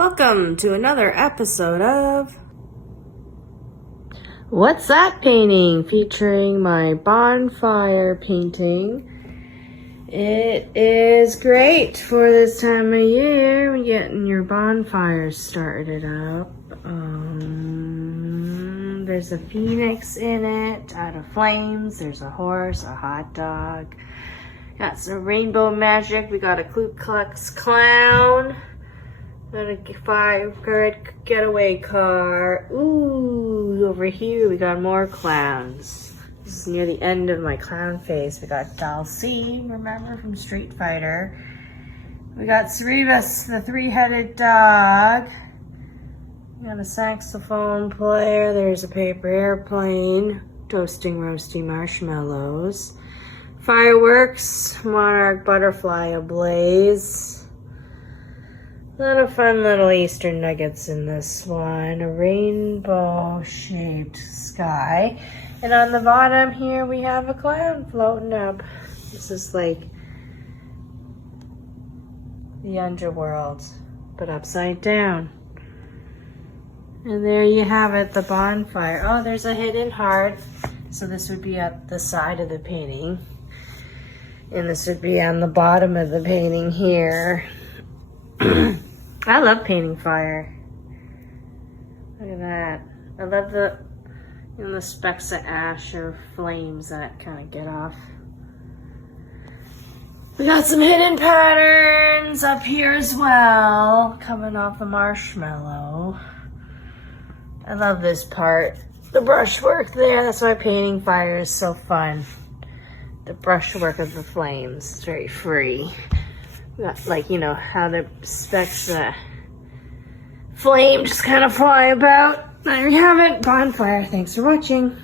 Welcome to another episode of What's That Painting? Featuring my Bonfire painting. It is great for this time of year when getting your bonfires started up. There's a phoenix in it out of flames. There's a horse, a hot dog. Got some rainbow magic. We got a Ku Klux Klan. Got a red getaway car. Ooh, over here we got more clowns. This is near the end of my clown phase. We got Dalcy, remember, from Street Fighter. We got Cerebus, the three-headed dog. We got a saxophone player. There's a paper airplane. Toasting roasty marshmallows. Fireworks. Monarch butterfly ablaze. A lot of fun little Easter nuggets in this one. A rainbow-shaped sky. And on the bottom here, we have a clown floating up. This is like the underworld, but upside down. And there you have it, the bonfire. Oh, there's a hidden heart. So this would be at the side of the painting. And this would be on the bottom of the painting here. I love painting fire. Look at that. I love the specks of ash or flames that kind of get off. We got some hidden patterns up here as well, coming off the marshmallow. I love this part. The brushwork there, that's why painting fire is so fun. The brushwork of the flames, it's very free. Like, you know, how the specks of flame just kind of fly about. There you have it, bonfire. Thanks for watching.